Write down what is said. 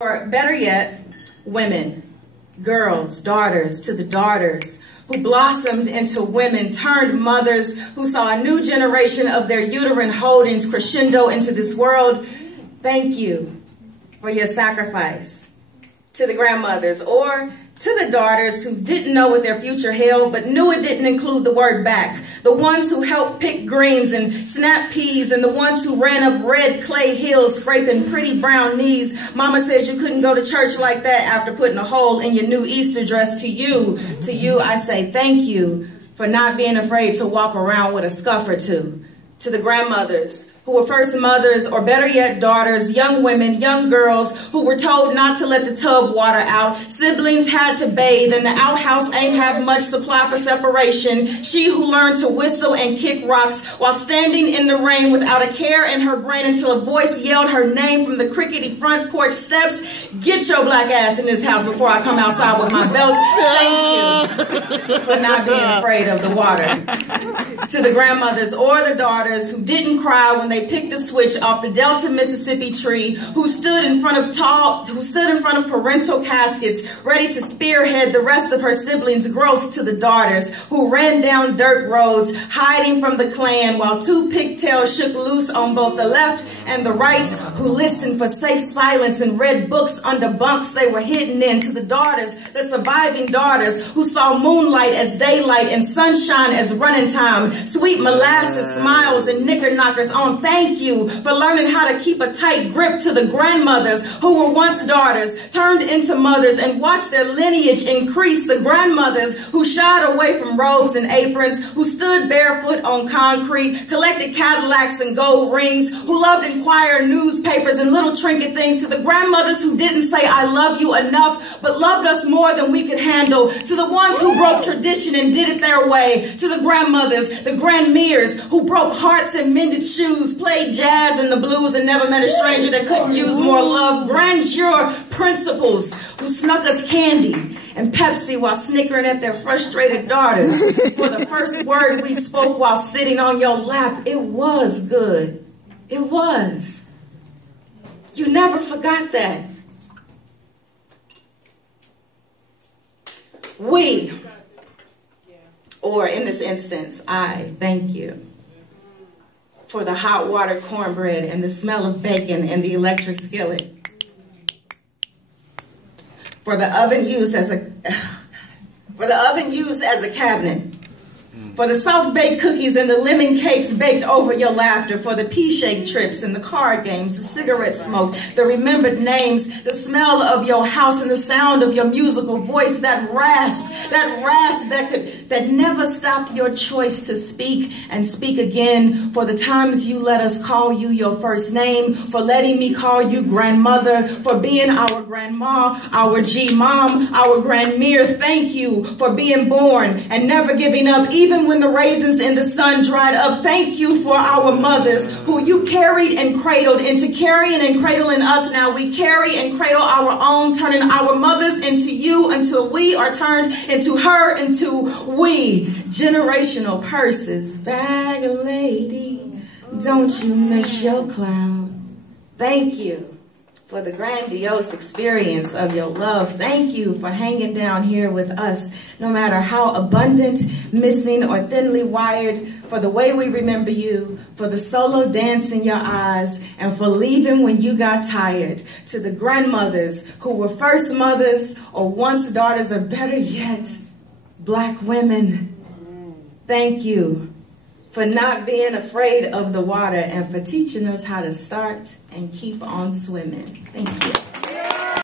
Or better yet, women, girls, daughters to the daughters who blossomed into women, turned mothers who saw a new generation of their uterine holdings crescendo into this world. Thank you for your sacrifice. To the grandmothers, or to the daughters who didn't know what their future held, but knew it didn't include the word back. The ones who helped pick greens and snap peas, and the ones who ran up red clay hills scraping pretty brown knees. Mama said you couldn't go to church like that after putting a hole in your new Easter dress. To you, I say thank you for not being afraid to walk around with a scuff or two. To the grandmothers who were first mothers, or better yet, daughters, young women, young girls who were told not to let the tub water out. Siblings had to bathe, and the outhouse ain't have much supply for separation. She who learned to whistle and kick rocks while standing in the rain without a care in her brain until a voice yelled her name from the crickety front porch steps. Get your black ass in this house before I come outside with my belt. Thank you for not being afraid of the water. To the grandmothers or the daughters who didn't cry when they picked the switch off the Delta, Mississippi tree, who stood in front of parental caskets, ready to spearhead the rest of her siblings' growth. To the daughters who ran down dirt roads, hiding from the Klan, while two pigtails shook loose on both the left and the right, who listened for safe silence and read books under bunks they were hidden in. To the daughters, the surviving daughters, who saw moonlight as daylight and sunshine as running time, sweet molasses smiles and knicker-knockers on. Thank you for learning how to keep a tight grip. To the grandmothers who were once daughters, turned into mothers and watched their lineage increase. The grandmothers who shied away from robes and aprons, who stood barefoot on concrete, collected Cadillacs and gold rings, who loved Inquirer newspapers and little trinket things. To the grandmothers who didn't say I love you enough, but loved us more than we could handle. To the ones who broke tradition and did it their way. To the grandmothers, the grandmeres, who broke hearts and mended shoes, played jazz and the blues and never met a stranger that couldn't use more love. Grandeur principals who snuck us candy and Pepsi while snickering at their frustrated daughters. For the first word we spoke while sitting on your lap, it was good. It was. You never forgot that. We, or in this instance, I thank you for the hot water cornbread and the smell of bacon and the electric skillet. For the oven used as a cabinet. For the soft-baked cookies and the lemon cakes baked over your laughter. For the pea-shake trips and the card games, the cigarette smoke, the remembered names, the smell of your house and the sound of your musical voice, that rasp that never stopped your choice to speak and speak again. For the times you let us call you your first name, for letting me call you grandmother, for being our grandma, our G-mom, our grandmere. Thank you for being born and never giving up, even when the raisins in the sun dried up. Thank you for our mothers who you carried and cradled into carrying and cradling us. Now we carry and cradle our own, turning our mothers into you until we are turned into her, into we. Generational purses, bag a lady, don't you miss your cloud. Thank you for the grandiose experience of your love. Thank you for hanging down here with us, no matter how abundant, missing, or thinly wired, for the way we remember you, for the solo dance in your eyes, and for leaving when you got tired. To the grandmothers who were first mothers, or once daughters, or better yet, black women, thank you for not being afraid of the water and for teaching us how to start and keep on swimming. Thank you.